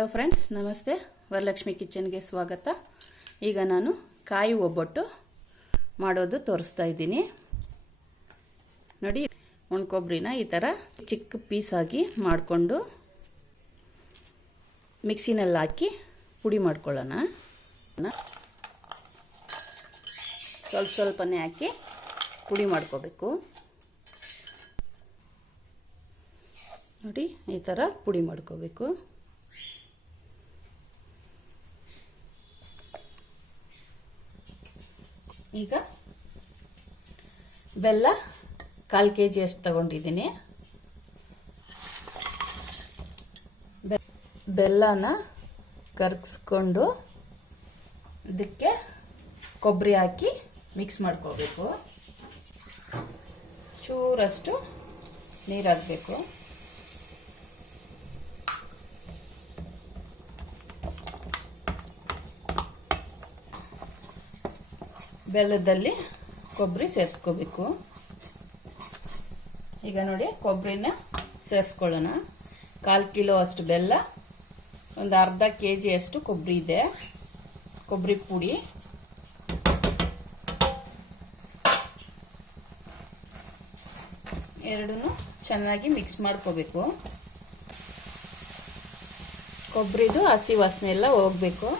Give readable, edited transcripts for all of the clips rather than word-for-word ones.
Hello friends, ನಮಸ್ತೆ. ವರಲಕ್ಷ್ಮಿ ಕಿಚನ್ಗೆ ಸ್ವಾಗತ. ಈಗ ನಾನು ಕಾಯಿ ಒಬ್ಬಟ್ಟು ಮಾಡೋದು ತೋರಿಸ್ತಾ ಇದ್ದೀನಿ. ನೋಡಿ, ಒಣ ಕೊಬ್ಬರಿನ ಈ ಥರ ಚಿಕ್ಕ ಪೀಸಾಗಿ ಮಾಡಿಕೊಂಡು ಮಿಕ್ಸಿನಲ್ಲಿ ಹಾಕಿ ಪುಡಿ ಮಾಡ್ಕೊಳ್ಳೋಣ. ಸ್ವಲ್ಪನೇ ಹಾಕಿ ಪುಡಿ ಮಾಡ್ಕೋಬೇಕು. ನೋಡಿ, ಈ ಥರ ಪುಡಿ ಮಾಡ್ಕೋಬೇಕು. ಈಗ ಬೆಲ್ಲ 1/4 kg ಅಷ್ಟು ತಗೊಂಡಿದ್ದೀನಿ. ಬೆಲ್ಲನ ಕರಗಿಸ್ಕೊಂಡು ಇದಕ್ಕೆ ಕೊಬ್ಬರಿ ಹಾಕಿ ಮಿಕ್ಸ್ ಮಾಡ್ಕೋಬೇಕು. ಚೂರಷ್ಟು ನೀರು ಹಾಕಬೇಕು. ಬೆಲ್ಲದಲ್ಲಿ ಕೊಬ್ಬರಿ ಸೇರಿಸ್ಕೋಬೇಕು. ಈಗ ನೋಡಿ, ಕೊಬ್ಬರಿನ ಸೇರಿಸ್ಕೊಳ್ಳೋಣ. 1/4 kg ಅಷ್ಟು ಬೆಲ್ಲ, ಒಂದು ಅರ್ಧ kg ಅಷ್ಟು ಕೊಬ್ಬರಿ ಇದೆ. ಕೊಬ್ಬರಿ ಪುಡಿ, ಎರಡನ್ನೂ ಚೆನ್ನಾಗಿ ಮಿಕ್ಸ್ ಮಾಡ್ಕೋಬೇಕು. ಕೊಬ್ಬರಿದು ಹಸಿ ವಾಸನೆ ಎಲ್ಲ ಹೋಗಬೇಕು.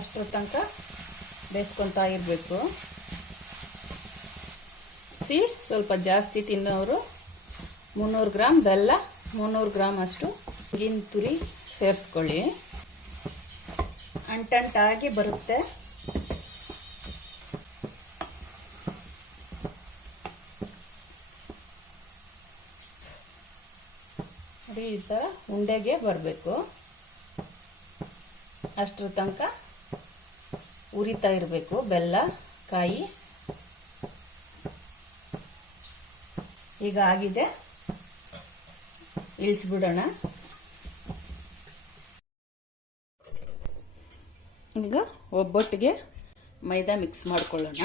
ಅಷ್ಟರ ತನಕ ಬೇಯಿಸ್ಕೊತಾ ಇರಬೇಕು. ಸ್ವಲ್ಪ ಜಾಸ್ತಿ ತಿನ್ನೋರು 300 ಗ್ರಾಮ್ ಬೆಲ್ಲ, 300 ಗ್ರಾಮ್ ಅಷ್ಟು ತೆಂಗಿನ ತುರಿ ಸೇರಿಸ್ಕೊಳ್ಳಿ. ಅಂಟಂಟಾಗಿ ಬರುತ್ತೆ. ನೋಡಿ, ಈ ಥರ ಉಂಡೆಗೆ ಬರಬೇಕು. ಅಷ್ಟರ ತನಕ ಉರಿತಾ ಇರಬೇಕು ಬೆಲ್ಲ, ಕಾಯಿ. ಈಗ ಆಗಿದೆ, ಇಳಿಸ್ಬಿಡೋಣ. ಈಗ ಒಬ್ಬಟ್ಟಿಗೆ ಮೈದಾ ಮಿಕ್ಸ್ ಮಾಡ್ಕೊಳ್ಳೋಣ.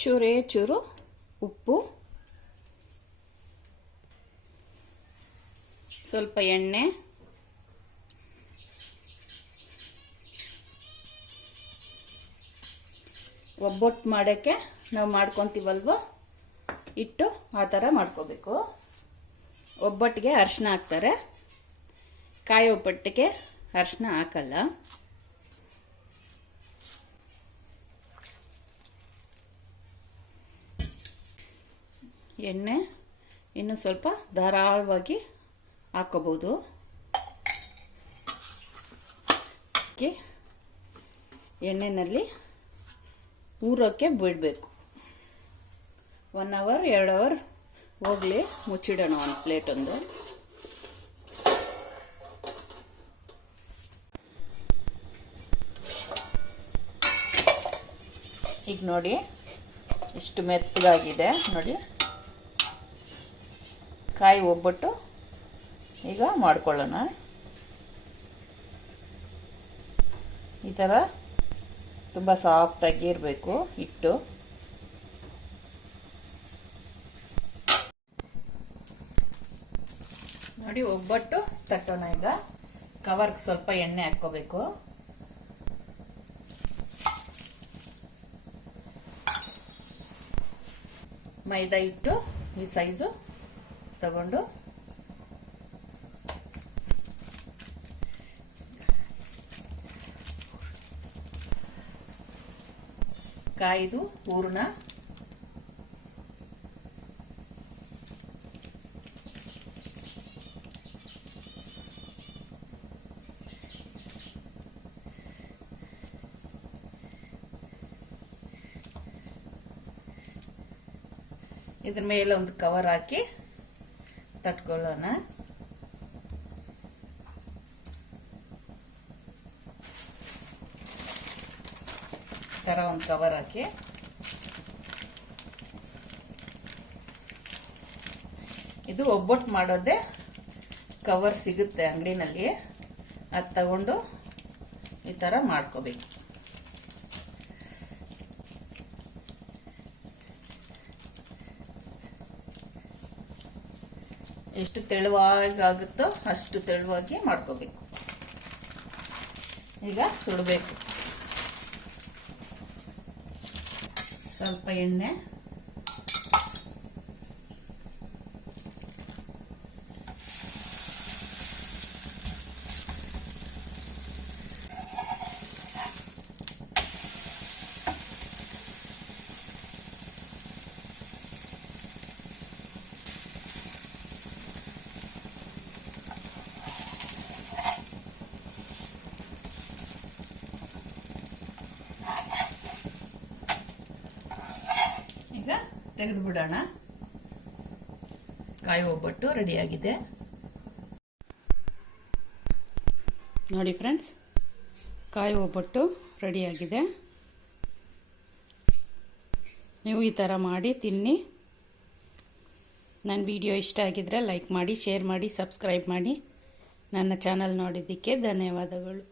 ಚೂರೇ ಚೂರು ಉಪ್ಪು, ಸ್ವಲ್ಪ ಎಣ್ಣೆ, ಒಬ್ಬಟ್ಟು ಮಾಡೋಕ್ಕೆ ನಾವು ಮಾಡ್ಕೊತೀವಲ್ವ ಇಟ್ಟು ಆ ಥರ ಮಾಡ್ಕೋಬೇಕು. ಒಬ್ಬಟ್ಟಿಗೆ ಅರಿಶಿನ ಹಾಕ್ತಾರೆ, ಕಾಯಿ ಒಬ್ಬಟ್ಟಿಗೆ ಅರಿಶಿನ ಹಾಕಲ್ಲ. ಎಣ್ಣೆ ಇನ್ನು ಸ್ವಲ್ಪ ಧಾರಾಳವಾಗಿ ಹಾಕೋಬಹುದು. ಎಣ್ಣೆನಲ್ಲಿ ಊರೋಕ್ಕೆ ಬಿಡಬೇಕು. 1 hour 2 hour ಹೋಗಲಿ, ಮುಚ್ಚಿಡೋಣ ಒಂದು ಪ್ಲೇಟ್. ಈಗ ನೋಡಿ, ಇಷ್ಟು ಮೆತ್ತಗಾಗಿದೆ. ನೋಡಿ, ಕಾಯಿ ಒಬ್ಬಟ್ಟು ಈಗ ಮಾಡ್ಕೊಳ್ಳೋಣ. ಈ ಥರ ತುಂಬ ಸಾಫ್ಟಾಗಿ ಇರಬೇಕು ಹಿಟ್ಟು. ನೋಡಿ, ಒಬ್ಬಟ್ಟು ತಟ್ಟೋಣ. ಈಗ ಕವರ್ಗೆ ಸ್ವಲ್ಪ ಎಣ್ಣೆ ಹಾಕ್ಕೋಬೇಕು. ಮೈದಾ ಹಿಟ್ಟು ಈ ಸೈಜು ತಗೊಂಡು ಕಾಯ್ದು ಹೂರ್ಣ ಇದ್ರ ಮೇಲೆ ಒಂದು ಕವರ್ ಹಾಕಿ ತಟ್ಕೊಳ್ಳೋಣ. ತರ ಒಂದು ಕವರ್ ಹಾಕಿ ಇದು ಒಬ್ಬಟ್ಟು ಮಾಡೋದೇ ಕವರ್ ಸಿಗುತ್ತೆ ಅಂಗಡಿನಲ್ಲಿ, ಅದು ತಗೊಂಡು ಈ ತರ ಮಾಡ್ಕೋಬೇಕು. ಎಷ್ಟು ತೆಳುವಾಗುತ್ತೋ ಅಷ್ಟು ತೆಳುವಾಗಿ ಮಾಡ್ಕೋಬೇಕು. ಈಗ ಸುಡಬೇಕು. ಸ್ವಲ್ಪ ಎಣ್ಣೆ, ಈಗ ತೆಗೆದು ಬಿಡೋಣ. ಕಾಯಿ ಒಬ್ಬಟ್ಟು ರೆಡಿಯಾಗಿದೆ ನೋಡಿ ಫ್ರೆಂಡ್ಸ್. ಕಾಯಿ ಒಬ್ಬಟ್ಟು ರೆಡಿಯಾಗಿದೆ. ನೀವು ಈ ಥರ ಮಾಡಿ ತಿನ್ನಿ. ನನ್ನ ವಿಡಿಯೋ ಇಷ್ಟ ಆಗಿದ್ರೆ ಲೈಕ್ ಮಾಡಿ, ಶೇರ್ ಮಾಡಿ, ಸಬ್ಸ್ಕ್ರೈಬ್ ಮಾಡಿ. ನನ್ನ ಚಾನಲ್ ನೋಡಿದ್ದಕ್ಕೆ ಧನ್ಯವಾದಗಳು.